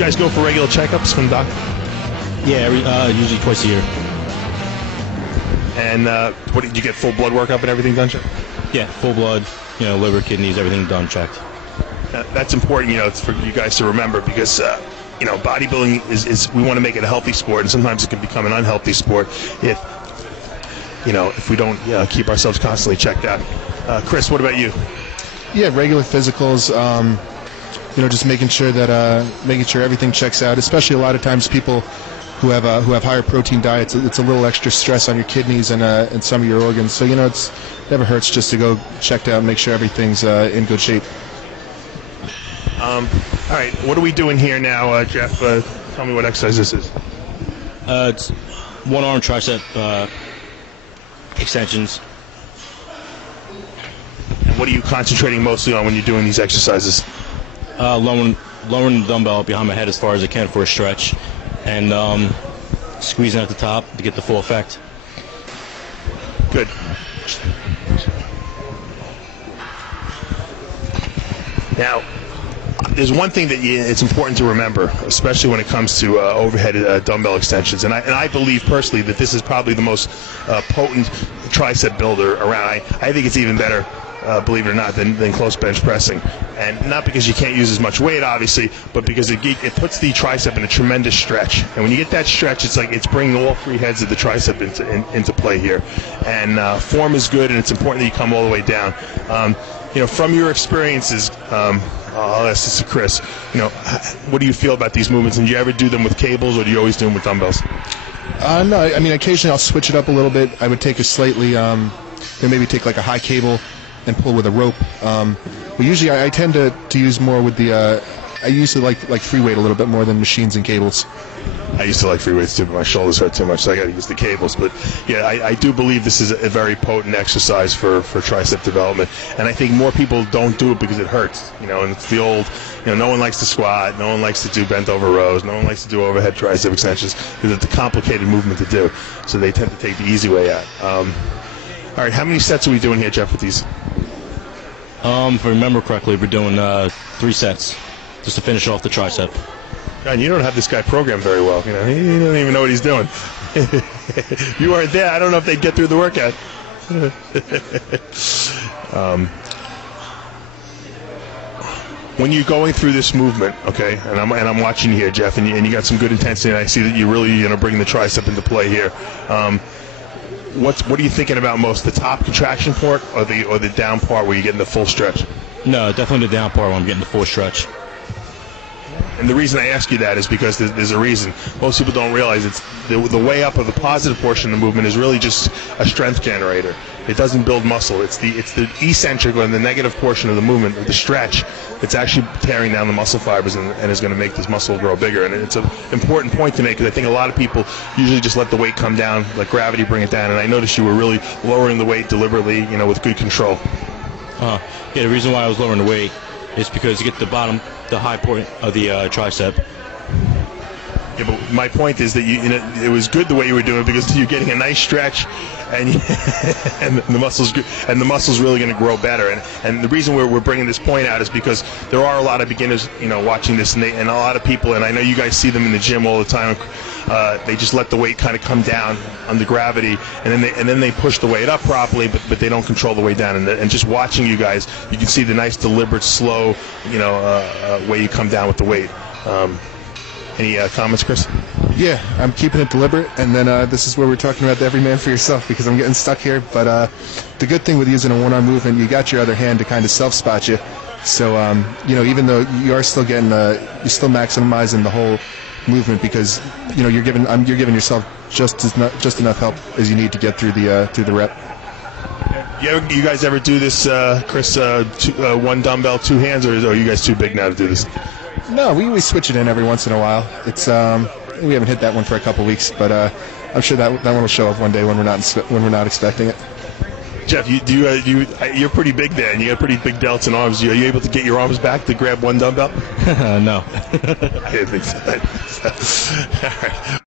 guys go for regular checkups from doc? Yeah, usually twice a year. And what did you get? Full blood workup and everything done, Jeff? Yeah, full blood, liver, kidneys, everything done, checked. That's important, it's for you guys to remember because, bodybuilding is we want to make it a healthy sport, and sometimes it can become an unhealthy sport if we don't keep ourselves constantly checked out. Kris, what about you? Yeah, regular physicals. Just making sure everything checks out. Especially a lot of times people who have higher protein diets, it's a little extra stress on your kidneys and some of your organs. So it's never hurts just to go checked out and make sure everything's in good shape. All right, what are we doing here now, Jeff? Tell me what exercise this is. It's one arm tricep extensions. And what are you concentrating mostly on when you're doing these exercises? Lowering the dumbbell behind my head as far as I can for a stretch, and squeezing at the top to get the full effect. Good. Now, there's one thing that it's important to remember, especially when it comes to overhead dumbbell extensions, and I believe personally that this is probably the most potent tricep builder around. I think it's even better, believe it or not, than close bench pressing, and not because you can't use as much weight, obviously, but because it puts the tricep in a tremendous stretch. And when you get that stretch, it's bringing all three heads of the tricep into play here, and form is good, and it's important that you come all the way down. From your experiences, I'll ask this to Kris. What do you feel about these movements? And do you ever do them with cables, or do you always do them with dumbbells? No, occasionally I'll switch it up a little bit. I would take a slightly, maybe take like a high cable and pull with a rope. But usually I tend to use more with the. I usually like free weight a little bit more than machines and cables. I used to like free weights too, but my shoulders hurt too much, so I got to use the cables. But yeah, I do believe this is a very potent exercise for tricep development, and I think more people don't do it because it hurts. And it's the old, no one likes to squat, no one likes to do bent over rows, no one likes to do overhead tricep extensions because it's a complicated movement to do. So they tend to take the easy way out. All right, how many sets are we doing here, Jeff, with these? If I remember correctly, we're doing 3 sets just to finish off the tricep. And you don't have this guy programmed very well. He doesn't even know what he's doing. You weren't there. I don't know if they'd get through the workout. When you're going through this movement, okay, and I'm watching you here, Jeff, and you got some good intensity, and I see that you're really bring the tricep into play here. What are you thinking about most, the top contraction part or the down part where you're getting the full stretch? No, definitely the down part where I'm getting the full stretch. And the reason I ask you that is because there's a reason. Most people don't realize it's the way up of the positive portion of the movement is really just a strength generator. It doesn't build muscle. It's the eccentric or the negative portion of the movement, the stretch. It's actually tearing down the muscle fibers and is going to make this muscle grow bigger. And it's an important point to make because I think a lot of people usually just let the weight come down, let gravity bring it down. And I noticed you were really lowering the weight deliberately, with good control. Yeah, the reason why I was lowering the weight is because you get the high point of the tricep. Yeah, but my point is that it was good the way you were doing it because you're getting a nice stretch, and the muscle's really going to grow better. And the reason we're bringing this point out is because there are a lot of beginners, watching this, and a lot of people, and I know you guys see them in the gym all the time. They just let the weight kind of come down under gravity, and then they push the weight up properly, but they don't control the weight down. And just watching you guys, you can see the nice, deliberate, slow, way you come down with the weight. Any comments, Kris? Yeah, I'm keeping it deliberate, and then this is where we're talking about the every man for yourself because I'm getting stuck here. But the good thing with using a one-arm movement, you got your other hand to kind of self-spot you. So even though you are still getting, you're still maximizing the whole movement because you're giving yourself just enough help as you need to get through the rep. You guys ever do this, Kris? One dumbbell, 2 hands, or are you guys too big now to do this? No, we switch it in every once in a while. It's we haven't hit that one for a couple weeks, but I'm sure that one will show up one day when we're not expecting it. Jeff, you're pretty big there, and you got pretty big delts and arms. Are you able to get your arms back to grab one dumbbell? No. I didn't think so. All right.